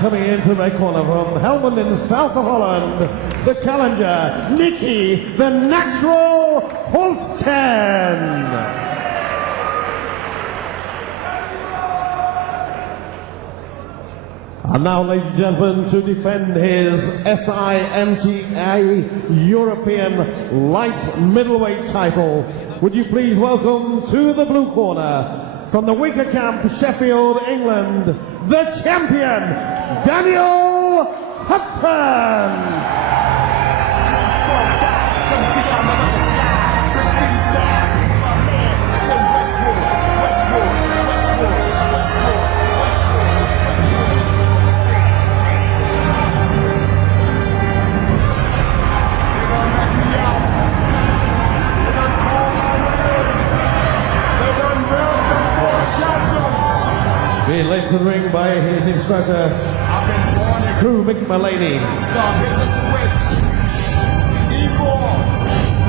coming into the red corner from Helmond in the south of Holland, the challenger, Nieky, the Natural Holzken. And now, ladies and gentlemen, to defend his SIMTA European light middleweight title, would you please welcome to the blue corner, from the Wicker Camp, Sheffield, England, the champion, Danial Hudson. Being led to the ring by his instructor, Crew Mick Mullaney. Stop, hit the switch. Evil.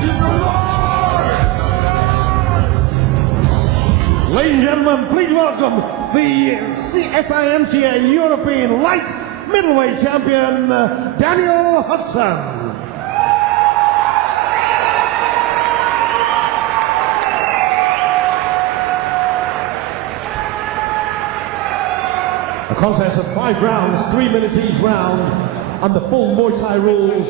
He's alive. Ladies and gentlemen, please welcome the SIMTA European light middleweight champion, Danial Hudson. A contest of 5 rounds, 3 minutes each round, under full Muay Thai rules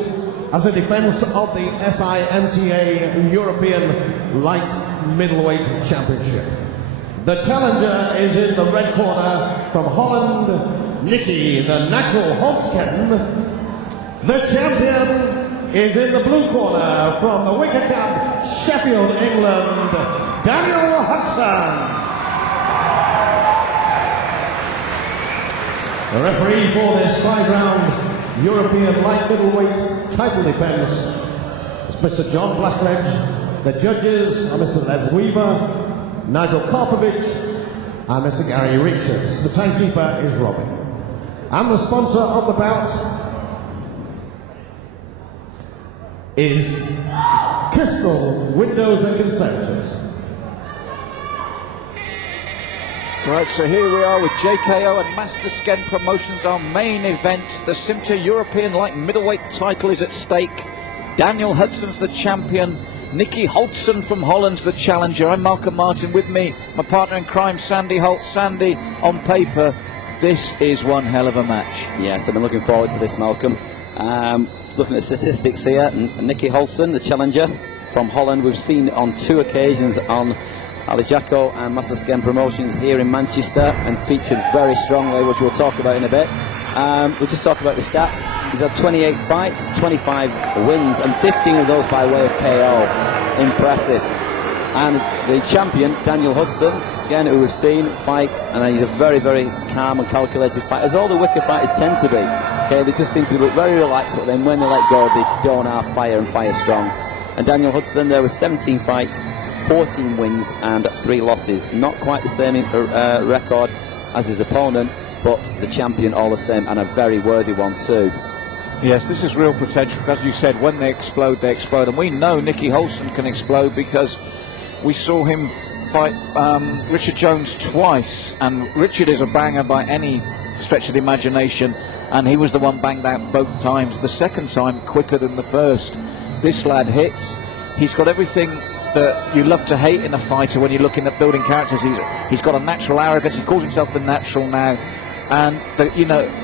as a defense of the SIMTA European Light Middleweight Championship. The challenger is in the red corner from Holland, Nieky, the Natural Holzken. The champion is in the blue corner from the Wicker Camp, Sheffield, England, Danial Hudson. The referee for this 5-round European light middleweight title defense is Mr. John Blackledge. The judges are Mr. Les Weaver, Nigel Karpovich, and Mr. Gary Richards. The timekeeper is Robin. And the sponsor of the bout is Crystal Windows and Conservatories. Right, so here we are with JKO and Master Sken Promotions, our main event. The SIMTA European Light Middleweight title is at stake. Danial Hudson's the champion. Nieky Holzken from Holland's the challenger. I'm Malcolm Martin. With me, my partner in crime, Sandy Holt. Sandy, on paper, this is one hell of a match. Yes, I've been looking forward to this, Malcolm. Looking at statistics here, and Nieky Holzken, the challenger from Holland, we've seen on 2 occasions on Ali Jacko and Master Sken Promotions here in Manchester, and featured very strongly, which we'll talk about in a bit. We'll just talk about the stats. He's had 28 fights, 25 wins, and 15 of those by way of KO. Impressive. And the champion, Danial Hudson, again, who we've seen fight, and he's a very, very calm and calculated fighter, as all the wicker fighters tend to be. Okay, they just seem to look very relaxed, but then when they let go, they don't have fire and fire strong. And Danial Hudson, there were 17 fights, 14 wins and 3 losses. Not quite the same record as his opponent, but the champion all the same, and a very worthy one too. Yes, this is real potential, because as you said, when they explode, they explode. And we know Nieky Holzken can explode because we saw him fight Richard Jones twice, and Richard is a banger by any stretch of the imagination, and he was the one banged out both times. The second time quicker than the first. This lad hits. He's got everything that you love to hate in a fighter when you're looking at building characters. He's got a natural arrogance. He calls himself the Natural now, and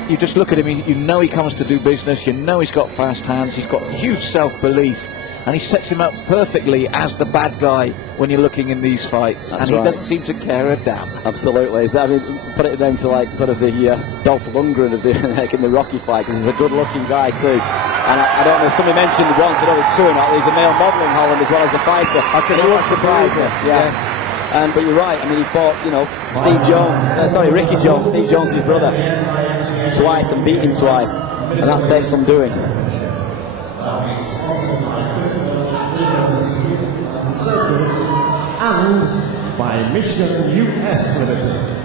you just look at him. You know he comes to do business. You know he's got fast hands. He's got huge self-belief, and he sets him up perfectly as the bad guy when you're looking in these fights. That's and right. He doesn't seem to care a damn. Absolutely. Is that, I mean, put it down to like sort of the Dolph Lundgren of the like in the Rocky fight, because he's a good-looking guy too. And I don't know, somebody mentioned once, I don't know if it's true or not, he's a male model in Holland as well as a fighter. I could not surprise him. Yeah. But you're right, I mean, he fought, Steve Jones, Ricky Jones, Steve Jones' brother, twice, and beat him twice. And that takes some doing. And by Michigan US Limited.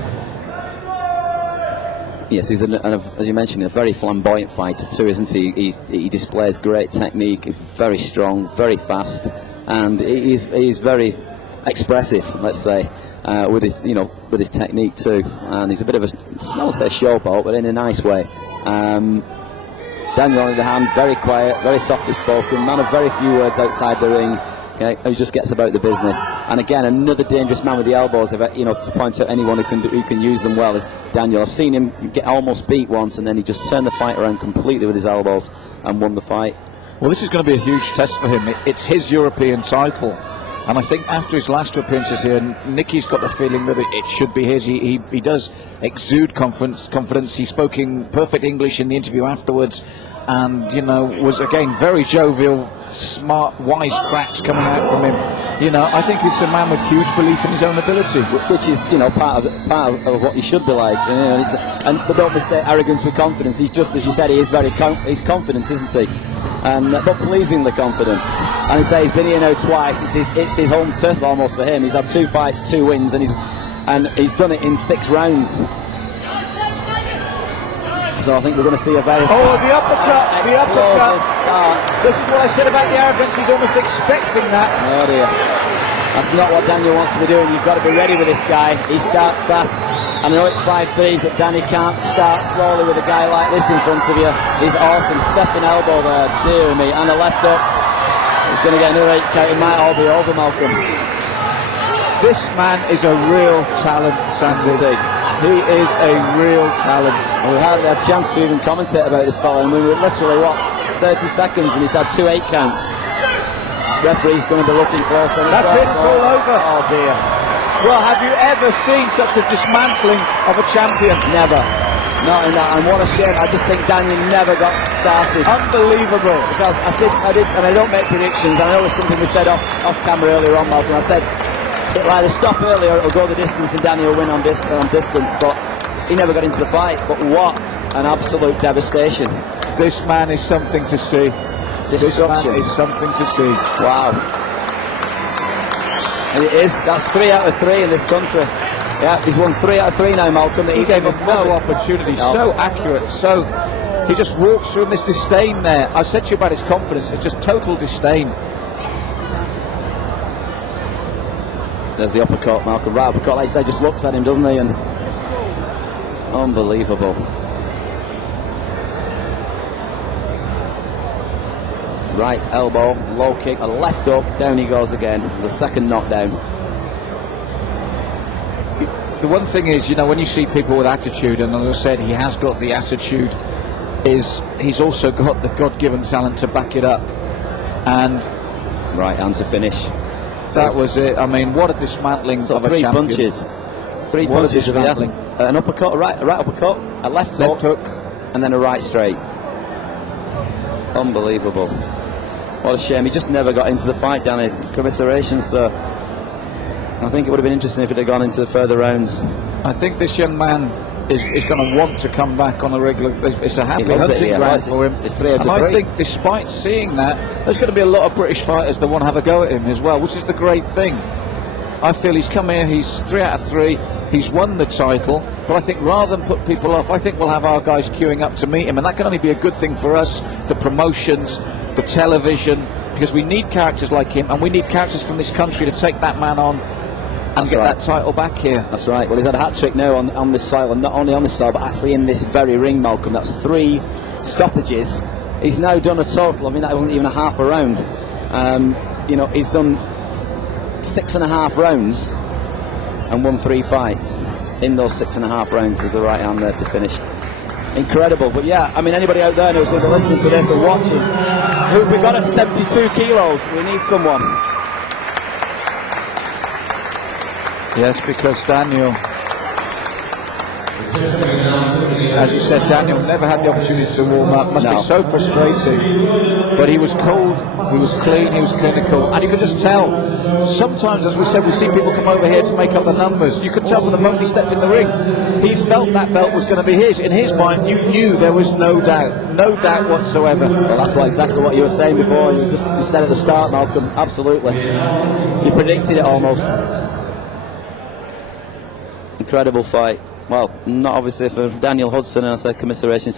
Yes, he's, as you mentioned, a very flamboyant fighter too, isn't he? He displays great technique, he's very strong, very fast, and he's very expressive, let's say, with his, with his technique too. And he's a bit of I won't say a showboat, but in a nice way. Daniel, on the other hand, very quiet, very softly spoken, man of very few words outside the ring. Okay, who just gets about the business. And again, another dangerous man with the elbows. If to point out anyone who can use them well is Daniel. I've seen him get almost beat once, and then he just turned the fight around completely with his elbows and won the fight. Well, this is going to be a huge test for him. It's his European title, and I think after his last two appearances here, Nicky's got the feeling that it should be his. He does exude confidence. He spoke in perfect English in the interview afterwards, and was again very jovial, smart, wise cracks coming out from him. I think he's a man with huge belief in his own ability, which is part of what he should be like. But don't mistake arrogance with confidence. He's just, as you said, he's confident, isn't he? But pleasingly confident. And he's been here now twice. It's his home turf almost for him. He's had 2 fights, 2 wins, and he's done it in 6 rounds. So I think we're going to see a very... Oh, the uppercut! This is what I said about the arrogance. He's almost expecting that. Oh dear. That's not what Daniel wants to be doing. You've got to be ready with this guy. He starts fast. I know it's 5-3s, but Danny can't start slowly with a guy like this in front of you. He's awesome. Stepping elbow there, dear me. And a left up. He's going to get another 8 count. It might all be over, Malcolm. This man is a real talent, Sandy. He is a real talent. We hardly had a chance to even commentate about this fella, and we were literally 30 seconds, and he's had 2 8 counts. Referee's going to be looking close. That's it, it's all over. Oh dear. Well, have you ever seen such a dismantling of a champion? Never. Not in that, and what a shame. I just think Daniel never got started. Unbelievable. Because I don't make predictions. I know it was something we said off camera earlier on, Malcolm. I said it'll either stop early or it'll go the distance and Daniel will win on distance, but he never got into the fight. But what an absolute devastation. This man is something to see. This man is something to see. Wow. And it is. That's 3 out of 3 in this country. Yeah, he's won 3 out of 3 now, Malcolm. He gave us no opportunity. No. So accurate. So he just walks through this disdain there. I said to you about his confidence. It's just total disdain. There's the uppercut, Malcolm. Right uppercut, like I said, just looks at him, doesn't he? And unbelievable. Right elbow, low kick, a left up, down he goes again. The second knockdown. The one thing is, when you see people with attitude, and as I said, he has got the attitude, he's also got the God-given talent to back it up. And right hand to finish. That was it. I mean, what a dismantling of a champion. 3 punches. 3 punches of an uppercut, a right uppercut, a left hook, and then a right straight. Unbelievable. What a shame. He just never got into the fight, Danny. Commiserations, sir. I think it would have been interesting if it had gone into the further rounds. I think this young man is going to want to come back on a regular. It's a happy hunting ground for him. It's 3 out of 3. I think, despite seeing that, there's going to be a lot of British fighters that want to have a go at him as well, which is the great thing. I feel he's come here. He's 3 out of 3. He's won the title, but I think rather than put people off, I think we'll have our guys queuing up to meet him, and that can only be a good thing for us. The promotions, the television, because we need characters like him, and we need characters from this country to take that man on. And get that title back here. That's right. Well, he's had a hat-trick now on this soil, and not only on this soil, but actually in this very ring, Malcolm. That's 3 stoppages. He's now done a total, that wasn't even a half a round. He's done 6.5 rounds and won 3 fights in those 6.5 rounds with the right hand there to finish. Incredible. But yeah, anybody out there who's going to be listening to this and watching, who have we got at 72 kilos? We need someone. Yes, because Daniel, as you said, Daniel never had the opportunity to warm up. Must be so frustrating. But he was cold, he was clean, he was clinical, and you could just tell. Sometimes, as we said, we see people come over here to make up the numbers. You could tell from the moment he stepped in the ring, he felt that belt was going to be his. In his mind, you knew there was no doubt whatsoever. Well, that's exactly what you were saying before. You said at the start, Malcolm. Absolutely, you predicted it almost. Incredible fight. Well, not obviously for Daniel Hudson, and I say commiserations